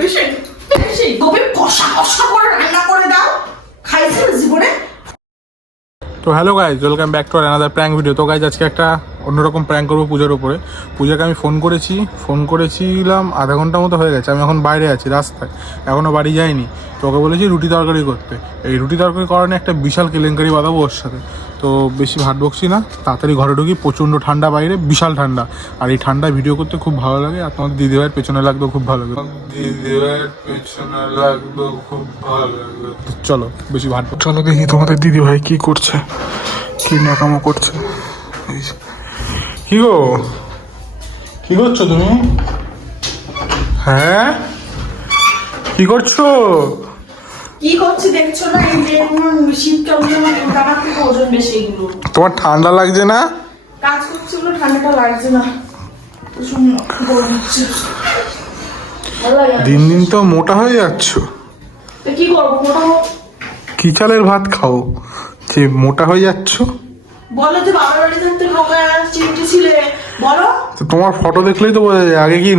বেশি গোপে কষা কষা করে রান্না করে দাও। খাইছে জীবনে? তো hello guys welcome back to another prank video তো গাইজ আজকে একটা অন্যরকম প্র্যাঙ্ক করব পুজোর উপরে। পূজাকে আমি ফোন করেছি ফোন করেছিলাম আধা ঘণ্টা মতো হয়ে গেছে। আমি এখন বাইরে আছি রাস্তায় এখনও বাড়ি যাইনি। তো ওকে বলেছি রুটি তরকারি করতে। এই রুটি তরকারি করার একটা বিশাল কেলেঙ্কারি বাঁধাবো ওর সাথে। তো বেশি ভাত বকছি না। তাড়াতাড়ি ঘরে ঢুকি প্রচণ্ড ঠান্ডা বাইরে বিশাল ঠান্ডা। আর এই ঠান্ডায় ভিডিও করতে খুব ভালো লাগে আর তোমাদের দিদিভাইয়ের পেছনে লাগতেও খুব ভালো লাগে। দিদিভাইয়ের পেছনে লাগতেও খুব ভালো লাগে। চলো বেশি ভাত চলো দেখি তোমাদের দিদিভাই কি করছে কি ন্যাকামো করছে। কি গো? কি করছ তুমি? হ্যাঁ? কি করছ? কি করছি দেখছ না? এই যে আমার শীতটা আমার আমার থেকে ওজন বেশি এগুলো। তোমার ঠান্ডা লাগছে না? কাজ করছে বলে ঠান্ডাটা লাগছে। দিন দিন তো মোটা হয়ে যাচ্ছ। কি করব মোটা কি চালের ভাত খাও। যে মোটা হয়ে যাচ্ছ। বলো যে বাবার বাড়ি থাকতে রোগা চিমটি ছিলে। বলো। তোমার ফটো দেখলেই তো বোঝা যায় আগে কি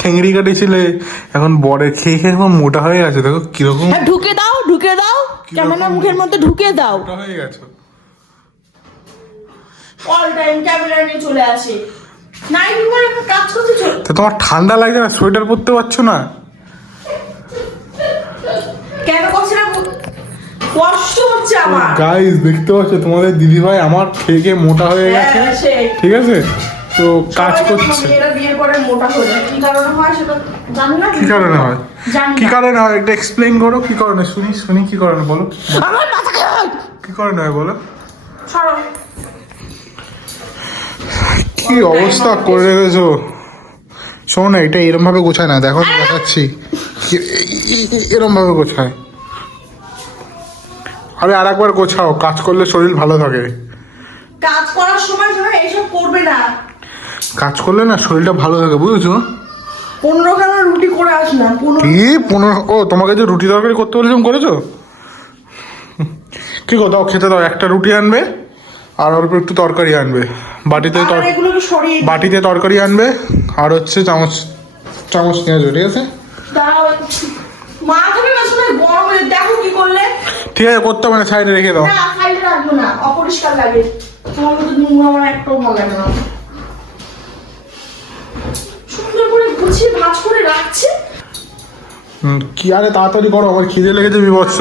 খেংড়ি কাটিছিলে? এখন বড়ে খেয়ে খেয়ে এখন মোটা হয়ে গেছে দেখো কীরকম হ্যাঁ ঢুকে দাও ঢুকে দাও। ক্যামেরা মুখের মধ্যে ঢুকে দাও। মোটা হয়ে গেছো। অল টাইম ক্যামেরা নিয়ে চলে আসে। নাইট করে কাজ করতে চল তো তোমার ঠান্ডা লাগছে না? সোয়েটার পরতে পারছ না? কেন করছে না? কষ্ট হচ্ছে আমার। গাইস দেখতে পাচ্ছ তোমাদের দিদিভাই আমার খেয়ে মোটা হয়ে গেছে। হ্যাঁ, ঠিক আছে? তো কাজ করছে। হয়ে কি কারণে হয় সেটা কি কারণে হয়? জানি কি না। কারণে একটা এক্সপ্লেইন করো কি কারণে? শুনি শুনি কি কারণে বলো। আমার কি কারণে হয় বলো? কি অবস্থা করে রেখেছো? শোনো না এটা এরম ভাবে গোছায় না দেখো দেখাচ্ছি। এরম ভাবে গোছায়। আরে আর একবার গোছাও কাজ করলে শরীর ভালো থাকে। কাজ করার সময় সময় এইসব করবে না। কাজ করলে না শরীরটা ভালো থাকে বুঝেছ? পনেরো খানা রুটি করে আসলাম কি? পনেরো ও তোমাকে যে রুটি তরকারি করতে বলেছিলাম করেছ? কি গো দাও খেতে দাও একটা রুটি আনবে আর অল্প একটু তরকারি আনবে। বাটিতে। বাটিতে তরকারি আনবে আর হচ্ছে চামচ চামচ নিয়ে আসবে ঠিক আছে? ঠিক আছে করতে হবে না সাইডে রেখে দাও। না সাইডে রাখব না অপরিষ্কার লাগে। তোমার মতো নোংরা আমার একটাও ভালো লাগে না সুন্দর করে গুছিয়ে ভাজ করে রাখছে। কি আরে তাড়াতাড়ি করো আমার খিদে লেগেছে বিভৎস।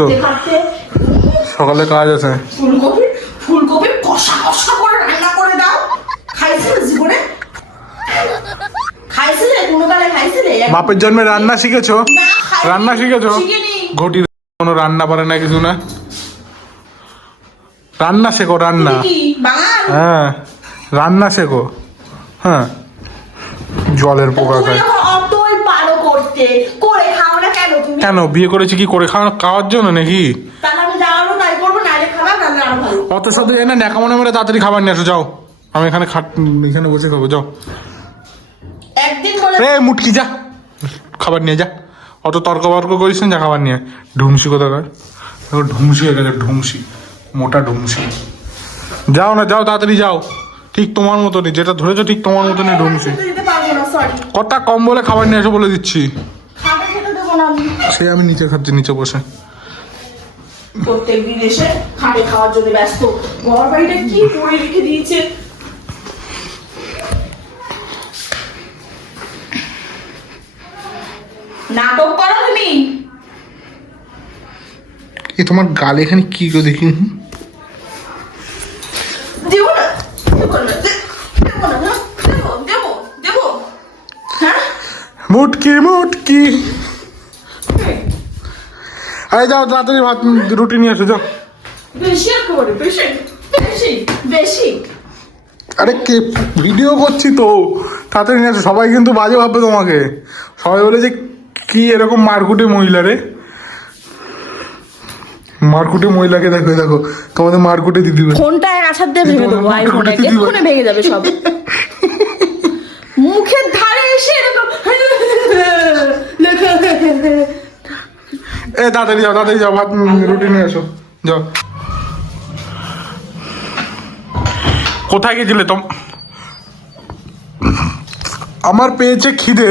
সকালে কাজ আছে। ফুলকপি ফুলকপি কষা কষা করে রান্না করে দাও। খাইছিলে জীবনে? খাইছিলে? কোনো কালে খাইছিলে বাপের জন্মে রান্না শিখেছো? রান্না শিখেছো। ঘটি কোনো রান্না পারে না কিছু না? রান্না শেখো রান্না। হ্যাঁ রান্না শেখো। হ্যাঁ জলের পোকা খায়। করতে করে খাও না কেন তুমি? কেন? বিয়ে করেছি কি? করে খাওয়া খাওয়ার জন্য নাকি? তাহলে আমি জানাব তাই করব নাইলে খাবা তাহলে আরও ভালো। অত শব্দ জানি না ন্যাকা মনে মেরে তাড়াতাড়ি খাবার নিয়ে আসো যাও। আমি এখানে খাট এখানে বসে খাব যাও। একদিন বলে এ মুটকি যা। খাবার নিয়ে যা। অত তর্ক বর্ক করিস না যা খাবার নিয়ে ঢুমসি কোথাকার? ঢুমসি হয়ে গেছে ঢুমসি। মোটা ঢুমসি। যাও না যাও তাড়াতাড়ি যাও। ঠিক তোমার মতনই যেটা ধরেছো ঠিক তোমার মতনই ঢুমসি। সরি কথা কম বলে খাবার নিয়ে এসো বলে দিচ্ছি। সে আমি নিচে খাচ্ছি নিচে বসে। প্রত্যেক এসে খাটে খাওয়ার জন্য ব্যস্ত। ঘর বাড়িটা কি করে রেখে দিয়েছে? নাটক করো তুমি। এ তোমার গালে এখানে কি করে দেখি হুম? দেবো না দেবো না দে- দেবো না হ্যাঁ? দেবো দেবো দেবো হ্যাঁ মুটকি মুটকি। আরে যাও তাড়াতাড়ি ভাত রুটি নিয়ে এসো যাও। বেশি আর করে বেশি বেশি বেশি। আরে কে ভিডিও করছি তো। তাড়াতাড়ি নিয়ে আসো সবাই কিন্তু বাজে ভাববে তোমাকে। সবাই বলে যে কি এরকম মারকুটে মহিলা রে? মারকুটে মহিলাকে দেখো দেখো তোমাদের মারকুটে দিদি ফোনটা এক আছাড় দিয়ে ভেঙে দেবো আইফোনটা ভেঙে যাবে সব মুখের ধারে এসে এরকম এ তাড়াতাড়ি যাও তাড়াতাড়ি যাও ভাত রুটি নিয়ে এসো। যাও। কোথায় গেছিলে তোম? আমার পেয়েছে খিদে।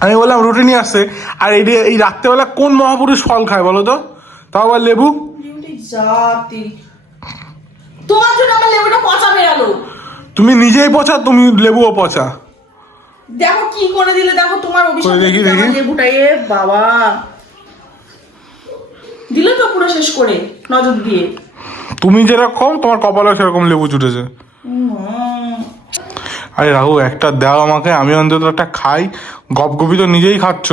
আমি বললাম রুটি নিয়ে আসছে। আর এই এই রাত্রেবেলা কোন মহাপুরুষ ফল খায় বলো তো? তাও আবার লেবু? তোমার জন্য আমার লেবুটা পচা বেরালো। তুমি নিজেই পচা তুমি লেবুও পচা। দেখো কি করে দিলে দেখো তোমার অভিশাপ দেখি, দেখি। লেবুটা এ বাবা। দিলে তো পুরো শেষ করে নজর দিয়ে। তুমি যেরকম তোমার কপালে সেরকম লেবু ছুটেছে। আরে রাহু একটা দাও আমাকে আমি অন্তত একটা খাই। গপগপি তো নিজেই খাচ্ছ।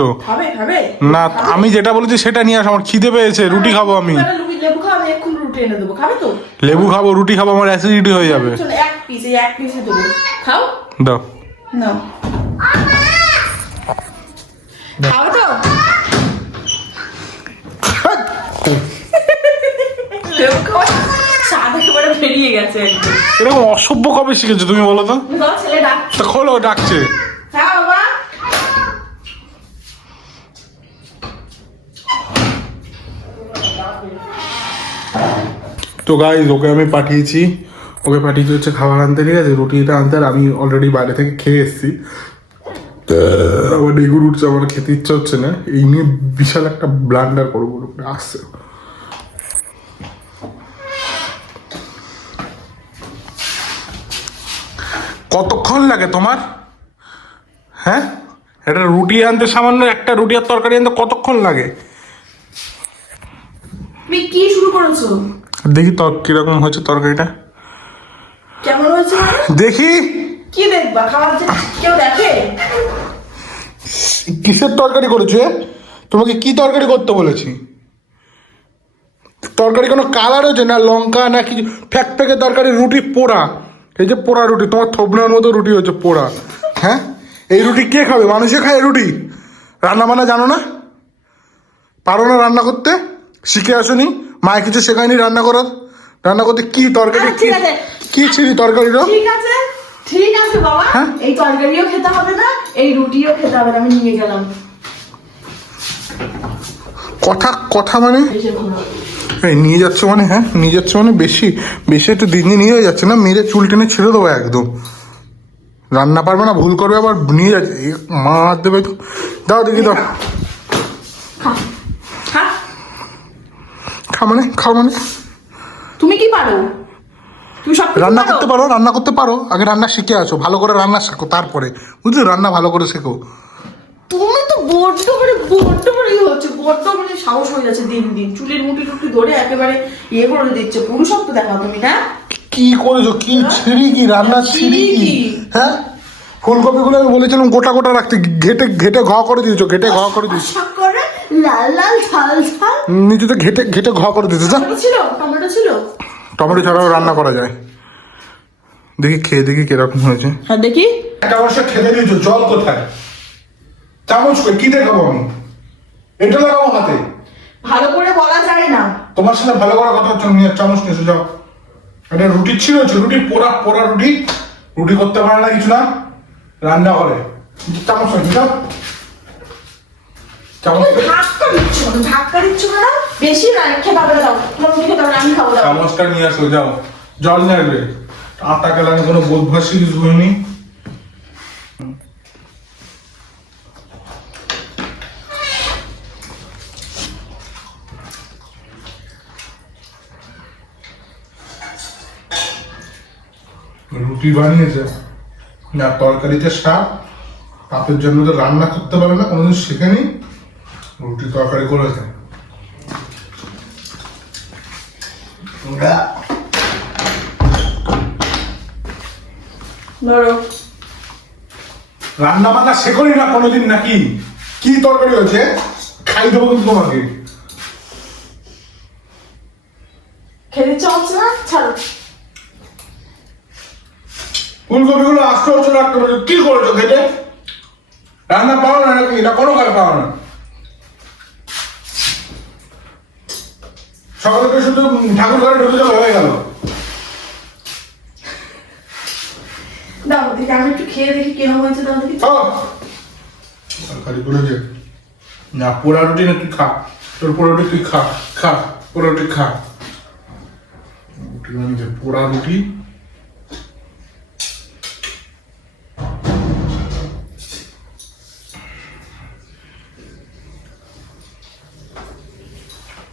না আমি যেটা বলেছি সেটা নিয়ে আস আমার খিদে পেয়েছে রুটি খাব আমি। লুবি- খাবে রুটি খাব আমার অ্যাসিডিটি হয়ে যাবে। এক পিস এক পিসে দেবো। খাও? দাও। নাও। খাও তো। বেরিয়ে গেছে। এরকম অসভ্য কবে শিখেছো তুমি বলো তো? ছেলে খোলো ডাকছে। তো গাইজ ওকে আমি পাঠিয়েছি। ওকে পাঠিয়েছি হচ্ছে খাবার আনতে ঠিক আছে? রুটিটা আনতে আর আমি অলরেডি বাইরে থেকে খেয়ে এসেছি। আমার ডেগুর উঠছে আমার খেতে ইচ্ছা হচ্ছে না। এই নিয়ে বিশাল একটা ব্লান্ডার করব ওর আসছে। কতক্ষণ লাগে তোমার? হ্যাঁ? একটা রুটি আনতে সামান্য একটা রুটি আর তরকারি আনতে কতক্ষণ লাগে? তুমি কি শুরু করেছ? দেখি তর কীরকম হয়েছে তরকারিটা। কেমন হয়েছে? মানে? দেখি। কি দেখবা? খাবার যে কেউ দেখে? কিসের তরকারি করেছে? তোমাকে কি তরকারি করতে বলেছি? তরকারি কোনো কালার হয়েছে না লঙ্কা না কিছু ফ্যাক ফ্যাকে তরকারি রুটি পোড়া। এই যে পোড়া রুটি তোমার থবনার মতো রুটি হচ্ছে পোড়া। হ্যাঁ? এই রুটি কে খাবে? মানুষে খায় রুটি। রান্না বান্না জানো না? পারো না রান্না করতে? শিখে আসনি? মায়ে কিছু শেখায়নি রান্না করার? রান্না করতে কি তরকারি কি ছিলি তরকারিটা ঠিক আছে। ঠিক আছে বাবা হ্যাঁ? এই তরকারিও খেতে হবে না এই রুটিও খেতে হবে না আমি নিয়ে গেলাম। কথা কথা মানে? এই নিয়ে যাচ্ছে মানে হ্যাঁ? নিয়ে যাচ্ছে মানে বেশি বেশি একটু দিন দিন নিয়ে হয়ে যাচ্ছে না মেরে চুল টেনে ছেড়ে দেবো একদম। রান্না পারবে না ভুল করবে আবার নিয়ে যাচ্ছে। মা হাত দেবে তো দাও দেখি দাও। খা মানে খাও মানে। তুমি কি পারো? তুমি সব রান্না করতে পারো রান্না করতে পারো। আগে রান্না শিখে আসো ভালো করে রান্না শেখো তারপরে। বুঝলি? রান্না ভালো করে শেখো। তুমি তো বড্ড করে বড্ড করে ইয়ে হচ্ছে বড্ড মানে সাহস হয়ে যাচ্ছে দিন দিন। চুলের মুঠি টুটি ধরে একেবারে ইয়ে করে দিচ্ছে পুরুষত্ব দেখাও তুমি না কি করেছ? কি ছিঁড়ি কি? রান্না ছিঁড়ি কি? হ্যাঁ? ফুলকপিগুলো আমি বলেছিলাম গোটা গোটা রাখতে। ঘেটে ঘেটে ঘ করে দিয়েছ ঘেটে ঘ করে দিয়েছ। করে লাল লাল ঝাল ঝাল। নিজে তো ঘেটে ঘেটে ঘ করে দিয়েছ যা। ছিল? টমেটো ছিল? টমেটো ছাড়াও রান্না করা যায়। দেখি খেয়ে দেখি কীরকম হয়েছে। হ্যাঁ দেখি। একটা বর্ষ খেতে দিয়েছ জল কোথায়? চামচ কই কি দেখাবো আমি? এটা লাগাবো হাতে? ভালো করে বলা যায় না। তোমার সাথে ভালো করার কথা হচ্ছে নিয়ে চামচ নিয়ে এসো, যাও। এটা রুটি ছিল রুটি পোড়া পোড়া রুটি। রুটি করতে পারে না কিছু না। রান্না করে। চামচ নিয়ে যাও। ধাক্কা দিচ্ছ ধাক্কা দিচ্ছ না বেশি না খেতে হবে দাও তোমার মুখে খেতে হবে না, আমি খাব দাও। চামচটা নিয়ে আসো যাও। জল নিয়ে আসবে। আটা আমি কোনো কিছু রুটি বানিয়েছে। না তরকারিতে সাপ পাপের জন্য তো রান্না করতে পারে না কোনোদিন শেখেনি। রুটি তরকারি করেছে। রান্না বান্না শেখনি না কোনোদিন নাকি? কি তরকারি হয়েছে? খাই দেবো কিন্তু তোমাকে। খেতে ইচ্ছা হচ্ছে না? ছাড়ো। ফুলকপিগুলো আস্তে রাখতে পারছ কি করেছ খেতে? রান্না পাও না নাকি? না কোনো কাজ পাও না সকালে শুধু ঠাকুর ঘরে ঢুকে যাওয়া হয়ে গেল। দাও দেখি আমি একটু খেয়ে দেখি কেমন হয়েছে দাও দেখি তরকারি না পোড়া রুটি না তুই খা। তোর পোড়া রুটি তুই খা। খা পোড়া রুটি খা। রুটি পোড়া রুটি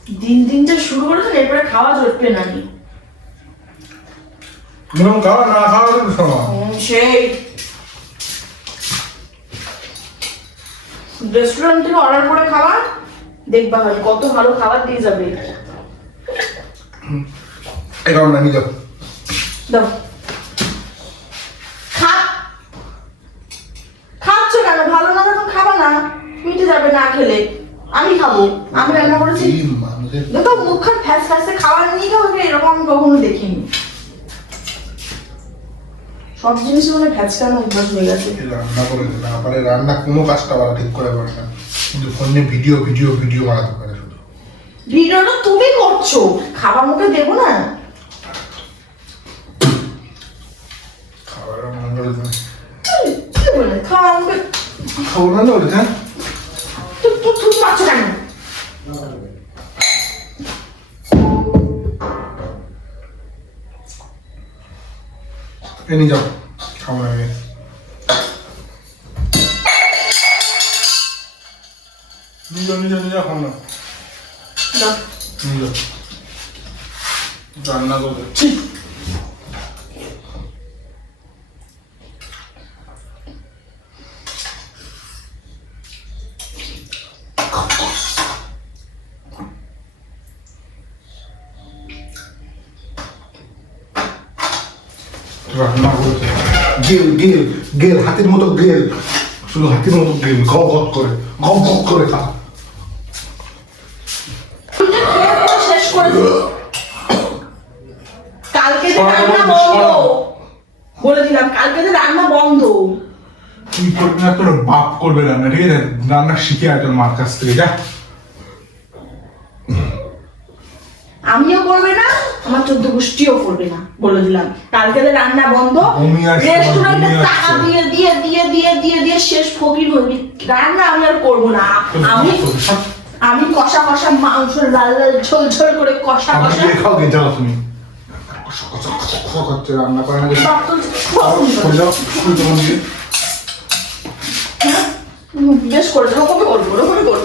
দিন দিন যা শুরু করেছেন এরপরে খাওয়া জটবে না নি এরকম খাওয়া না খাওয়া শোনো সেই। রেস্টুরেন্ট থেকে অর্ডার করে খাবার দেখবা ভাই কত ভালো খাবার দিয়ে যাবে। এই কারণ না যাও। দাও। খা। খাচ্ছ কেন? ভালো না যখন খাবা না। মিটে যাবে না খেলে। আমি খাব। আমি রান্না করেছি। দেখো। মুখখান ফ্যাস ফ্যাসে খাবার নিয়ে খাব এরকম আমি কখনো দেখিনি। সব জিনিস মানে ভ্যাচকানো অভ্যাস হয়ে গেছে। রান্না করে না পারে রান্না কোনো কাজটা বলা ঠিক করে পারে না। কিন্তু ফোনে ভিডিও ভিডিও ভিডিও বানাতে পারে শুধু। ভিডিওটা তুমি করছ খাবার মুখে দেবো না। খাবার মুখে করে নিয়ে যাও আগে নিয়ে যাও নিয়ে যাও নিয়ে যাও না দাও। নিয়ে যাও রান্না করবে রান্না করেছে গেল গেল হাতির মতো গেল। শুধু হাতির মতো গেল গপ করে গপ করে খা। কালকে যে রান্না বন্ধ। সরাও। বলে দিলাম কালকে যে রান্না বন্ধ। তুই করবি না তোর বাপ করবে রান্না ঠিক আছে? রান্না শিখে আয় তোর মার কাছ থেকে যা। আমিও আমার চোদ্দ গোষ্ঠীও করবে না বলে দিলাম। কালকে রান্না বন্ধ রেস্টুরেন্টে টাকা দিয়ে দিয়ে দিয়ে দিয়ে দিয়ে দিয়ে শেষ ফকির হইবি রান্না আমি আর করব না। আমি। আমি কষা কষা মাংস লাল লাল ঝোল ঝোল করে কষা কষা খাও গে যাও তুমি। কষা কষা কষা কষা করছে রান্না করে না বাপ তো করে যাও শুরু তোমার দিয়ে? হুম, বেশ করে দেবো কবে করব ওরকমই করব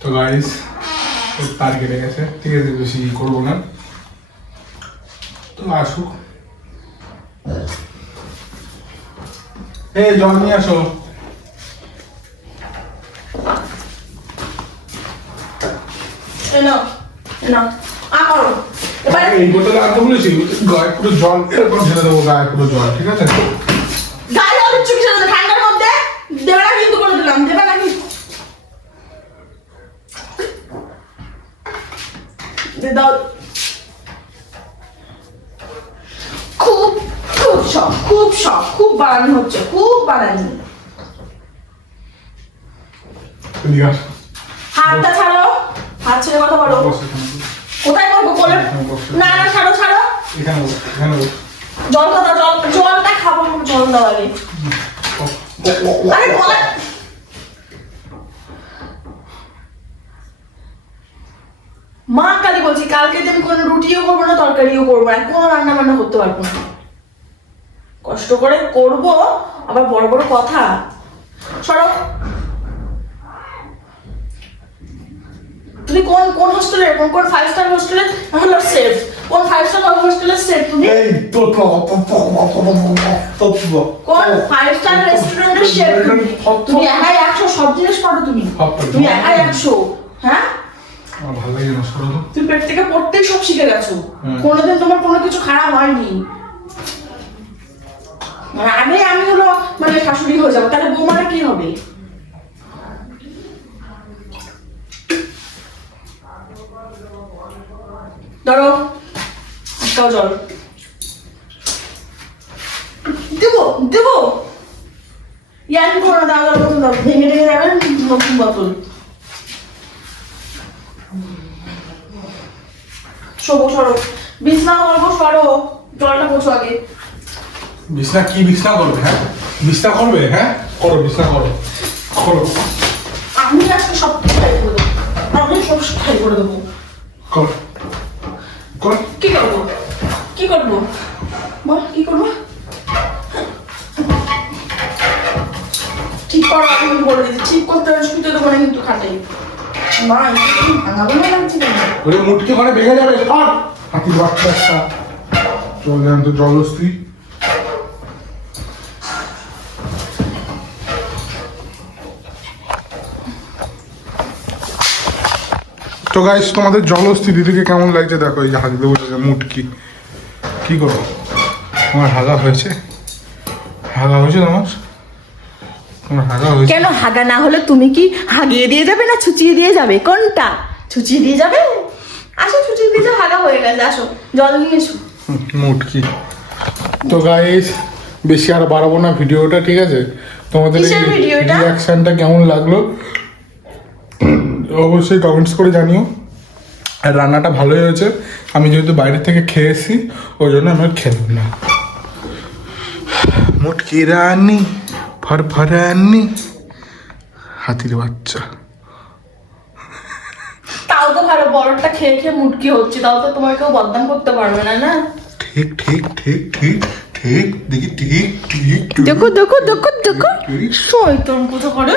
তো গাইস তার কেটে গেছে। ঠিক আছে বেশি করব না। তো আসুক। এ জল নিয়ে আসো। এই বোতলে আনতে বলেছি গায়ে পুরো জল এরকম ঢেলে দেবো গায়ে পুরো জল ঠিক আছে গায়ে জল দিচ্ছ কিসের জন্য? ঠান্ডার মধ্যে দেবে না কিন্তু বলে দিলাম দেবে না কিন্তু দে দাও খুব খুব শখ খুব বাড়ানো হচ্ছে খুব বাড়ানি হাতটা ছাড়ো হাত ছেড়ে কথা বলো। কোথায় করব কোলে না না ছাড়ো ছাড়ো। জলটা দাও জল জলটা খাব জল দাও আগে। আরে গলা মা কালী বলছি কালকে আমি কোনো রুটিও করব না তরকারিও করব না কোনো রান্না বান্না করতে পারব না। কষ্ট করে করব আবার বড় বড় কথা সরো তুমি কোন কোন হোস্টেলে কোন কোন ফাইভ স্টার হোস্টেলে হলো সেফ কোন ফাইভ স্টার হোস্টেলে সেফ তুমি এই তো তো তো তো তো তো কোন ফাইভ স্টার রেস্টুরেন্টের শেফ তুমি তুমি একাই একশো সব জিনিস পারো তুমি তুমি একাই একশো হ্যাঁ ভালো লাগে না তুমি পেট থেকে পড়তেই সব শিখে গেছো কোনোদিন তোমার কোনো কিছু খারাপ হয়নি মানে আমি হলো মানে শাশুড়ি হয়ে যাব। তাহলে বৌমারা কি হবে? ধরো একটাও জল। দেবো করো দাও দাও দাও ভেঙে ভেঙে যাবেন নতুন বোতল। শোবো, সরো। বিছনা করব সরো। জলটা পোছো আগে। বিছনা কি বিছনা করবে হ্যাঁ? বিছনা করবে হ্যাঁ? করো বিছনা করো। করো। আমি আজকে সব খাই করে দেবো। আমি সব খাই করে দেবো। করো। কর। কি করব? কি করব? বল কি করব? ঠিক করো আমি বলে দিচ্ছি। ঠিক করতে হবে শুতে দেবো না কিন্তু খাটে মা ভাঙাবো না লাগছে ওরে মুটকি ওখানে ভেঙে যাবে হাতির বাচ্চা একটা। চল যান তো তো গাইস তোমাদের জলস্থি দিদিকে কেমন লাগছে? দেখো এই যে হাগতে বসেছে মুটকি কি? করো তোমার হাগা হয়েছে? হাগা হয়েছে তোমার? তোমার হাগা হয়েছে? কেন হাগা না হলে তুমি কি হাগিয়ে দিয়ে যাবে না ছুচিয়ে দিয়ে যাবে? কোনটা? ছুচিয়ে দিয়ে যাবে? আসো ছুচিয়ে দিয়ে যাও হাগা হয়ে গেছে আসো জল নিয়ে এসো। মুটকি তো গাইস বেশি আর বাড়াবো না ভিডিওটা ঠিক আছে? তোমাদের রিয়াকশনটা কেমন লাগল? অবশ্যই কমেন্টস করে জানিও। আর রান্নাটা ভালোই হয়েছে। আমি যেহেতু বাইরে থেকে খেয়েছি ওই জন্য আমি খেলাম না। মুটকি রানি ফরফরানি হাতির বাচ্চা। তাও তো ভালো বড়টা খেয়ে খেয়ে মুটকি হচ্ছে। তাও তো তোমার কেউ বদনাম করতে পারবে না না? ঠিক ঠিক ঠিক ঠিক ঠিক দেখি ঠিক ঠিক দেখো দেখো দেখো দেখো। শয়তান কোথা করে